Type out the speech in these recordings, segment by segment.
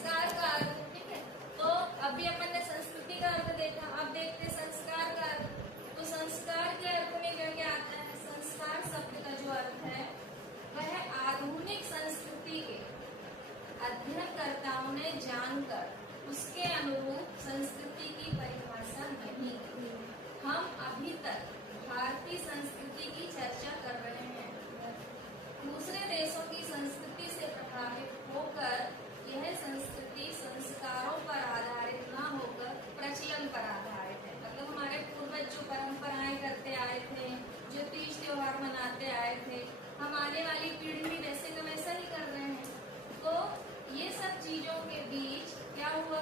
संस्कार का अर्थ, ठीक है। तो अभी अपन ने संस्कृति का अर्थ देखा, अब देखते हैं संस्कार का अर्थ। तो संस्कार के अर्थ में क्या क्या आता है? संस्कार शब्द का जो अर्थ है वह आधुनिक संस्कृति के अध्ययनकर्ताओं ने जानकर उसके अनुरूप संस्कृति की परिभाषा नहीं की। हम अभी तक भारतीय संस्कृति की चर्चा कर रहे हैं। दूसरे देशों की संस्कृति से प्रभावित होकर यह संस्कृति संस्कारों पर आधारित न होकर प्रचलन पर आधारित है। मतलब हमारे पूर्वज जो परंपराएं करते आए थे, जो तीज त्योहार मनाते आए थे, हम आने वाली पीढ़ी भी वैसे का वैसा ही कर रहे हैं। तो ये सब चीजों के बीच क्या हुआ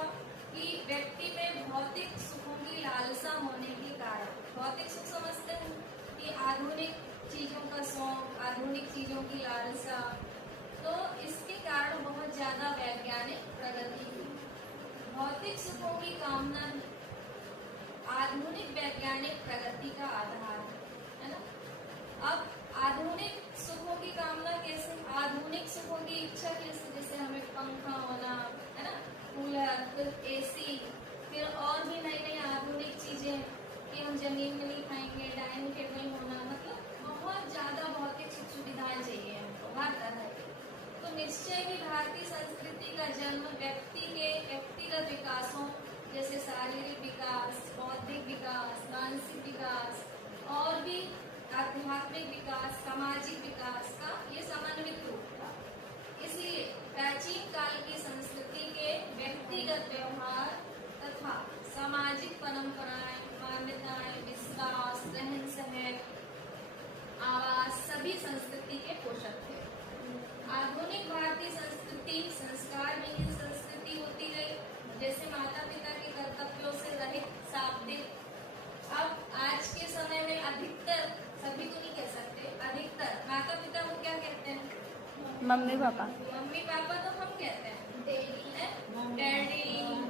कि व्यक्ति में भौतिक सुखों की लालसा होने के कारण, भौतिक सुख समझते हैं कि आधुनिक चीजों का शौक, आधुनिक चीजों की लालसा, तो इसके कारण बहुत ज्यादा वैज्ञानिक प्रगति हुई। भौतिक सुखों की कामना आधुनिक वैज्ञानिक प्रगति का आधार है ना। अब आधुनिक सुखों की कामना कैसे, आधुनिक सुखों की इच्छा कैसे, जैसे हमें पंखा होना है ना, कूलर, फिर एसी, फिर और भी नई नई आधुनिक चीजें कि हम जमीन में नहीं खाएंगे, डाइनिंग टेबल होना, मतलब बहुत ज्यादा भौतिक सुख सुविधाएं चाहिए हमको हर तरह की। तो निश्चय ही भारतीय संस्कृति का जन्म व्यक्ति के व्यक्तिगत विकासों जैसे शारीरिक विकास, बौद्धिक विकास, मानसिक विकास और भी आध्यात्मिक विकास, सामाजिक विकास का ये समन्वित रूप था। इसलिए प्राचीन काल की संस्कृति के व्यक्तिगत व्यवहार तथा सामाजिक परंपराएं, मान्यताएं, विश्वास, रहन सहन, आवास सभी संस्कृति के पोषक थे। आधुनिक भारतीय संस्कृति संस्कार विहीन संस्कृति होती गई, जैसे माता पिता के कर्तव्यों से रहित, शाब्दिक। अब आज के समय में अधिकतर, सभी तो नहीं कह सकते, अधिकतर माता पिता को क्या कहते हैं? Mummy papa. मम्मी पापा तो हम कहते हैं डैडी,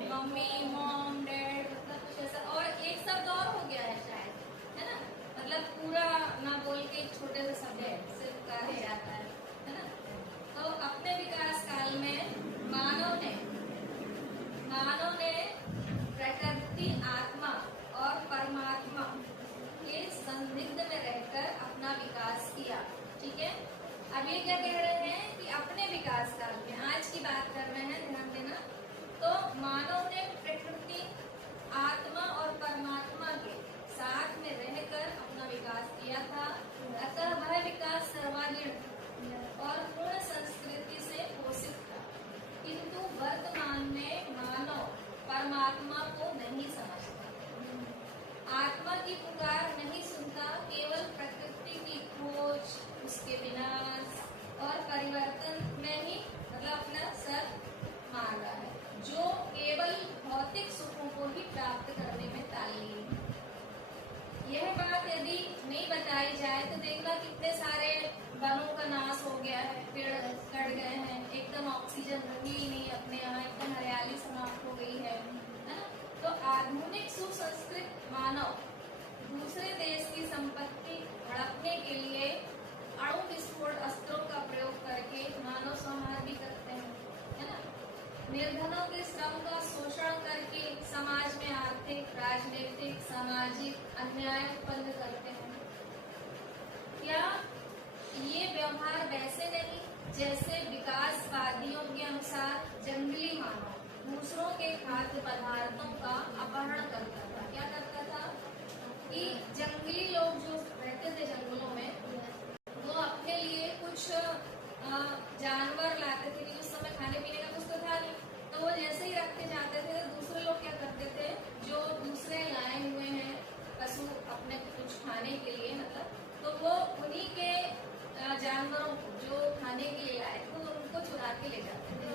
मम्मी, मॉम, डैड, मतलब कुछ ऐसा। और एक शब्द और हो गया है शायद, है ना, मतलब पूरा ना बोल के एक छोटे से शब्द से कहा जाता है ना। तो अपने विकास काल में मानव ने प्रकृति, आत्मा और परमात्मा के संदिग्ध में रहकर अपना विकास किया। ठीक है, अब ये क्या कह रहे हैं कि अपने विकास काल में, आज की बात कर रहे हैं, ध्यान देना। तो मानव ने प्रकृति, आत्मा और परमात्मा के साथ में रहकर अपना विकास किया था। अतः वह विकास सर्वांगीण और पूर्ण संस्कृति से पोषित था। किंतु वर्तमान में मानव परमात्मा को नहीं समझता, आत्मा की पुकार नहीं सुनता, केवल प्रकृति की खोज, उसके विनाश और परिवर्तन में ही मतलब अपना सर मार रहा है, जो केवल भौतिक सुखों को ही प्राप्त करने में ताल्लीन है। यह बात यदि नहीं बताई जाए तो देखना कितने सारे वनों का नाश हो गया है, पेड़ कट गए हैं, एकदम ऑक्सीजन रही ही नहीं अपने यहाँ, एकदम हरियाली समाप्त हो गई है ना। तो आधुनिक सुसंस्कृत मानव दूसरे देश की संपत्ति हड़पने के लिए अणु विस्फोट अस्त्रों का प्रयोग करके मानव संहार भी करते हैं, है ना। निर्धनों के श्रम का शोषण करके समाज में आर्थिक, राजनीतिक, सामाजिक अन्याय उत्पन्न करते हैं। क्या ये व्यवहार वैसे नहीं जैसे विकासवादियों के अनुसार जंगली मानव दूसरों के खाद्य पदार्थों का अपहरण करता था? क्या करता था कि जंगली लोग जो रहते थे जंगलों में, वो अपने लिए कुछ जानवर लाते थे, कि उस समय खाने पीने का कुछ तो था नहीं, तो वो जैसे ही रखते जाते थे तो दूसरे लोग क्या करते थे, जो दूसरे लाए हुए हैं पशु अपने कुछ खाने के लिए, मतलब तो वो उन्हीं के जानवरों को जो खाने के लिए लाए थे तो उनको चुरा के ले जाते थे,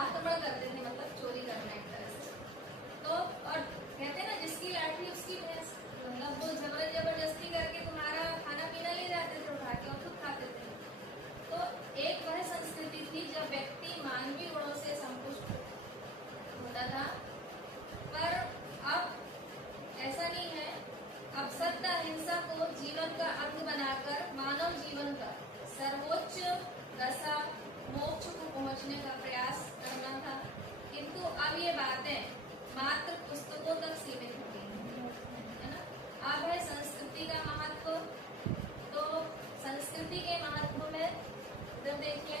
आक्रमण करते थे, मतलब चोरी करना एक तरह से। तो और कहते हैं ना, जिसकी लाठी उसकी भैंस, मतलब वो जबरदस्ती करके तुम्हारा खाना पीना ले जाते थे उठा के और खुद खाते थे। तो एक वह संस्कृति थी जब व्यक्ति मानवीय गुणों से संतुष्ट होता था, पर अब ऐसा नहीं है। अब सत्य अहिंसा को जीवन का अंग बनाकर मानव जीवन का सर्वोच्च दशा मोक्ष को पहुंचने का प्रयास करना था। बातें मात्र पुस्तकों तक सीमित हो गई है ना। अब है संस्कृति का महत्व। तो संस्कृति के महत्व में जब देखिए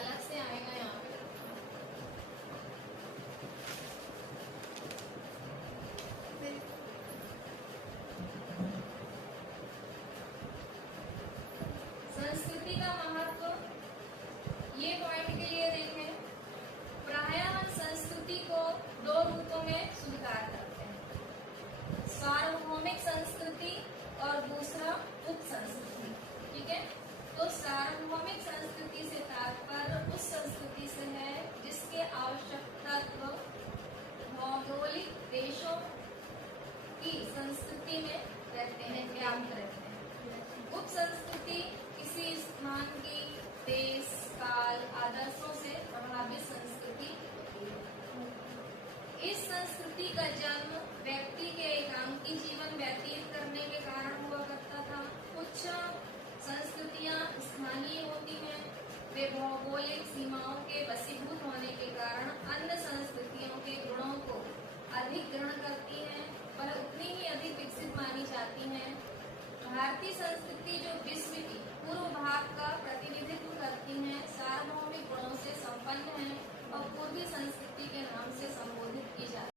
अलग से आएगा यहाँ पे संस्कृति का महत्व, ये पॉइंट के लिए देखें, प्रायः हम संस्कृति को दो रूपों में स्वीकार करते हैं, सार्वभौमिक संस्कृति और दूसरा उप संस्कृति। ठीक है, तो सार्वभौमिक संस्कृति से तात्पर्य उस संस्कृति से है जिसके आवश्यक तत्व भौगोलिक देशों की संस्कृति में रहते हैं, व्याप्त रहते हैं। उप संस्कृति किसी स्थान की देश काल आदर्शों से प्रभावित संस्कृति होती है। इस संस्कृति का जन्म व्यक्ति के एकांकी जीवन व्यतीत करने के कारण हुआ करता था। कुछ संस्कृतियां स्थानीय होती हैं, वे भौगोलिक सीमाओं के वशीभूत होने के कारण अन्य संस्कृतियों के गुणों को अधिक ग्रहण करती हैं, वह उतनी ही अधिक विकसित मानी जाती हैं। भारतीय संस्कृति जो विश्व की पूर्व भाग का प्रतिनिधित्व करती हैं, सार्वभौमिक गुणों से संपन्न है और पूर्वी संस्कृति के नाम से संबोधित की जाती है।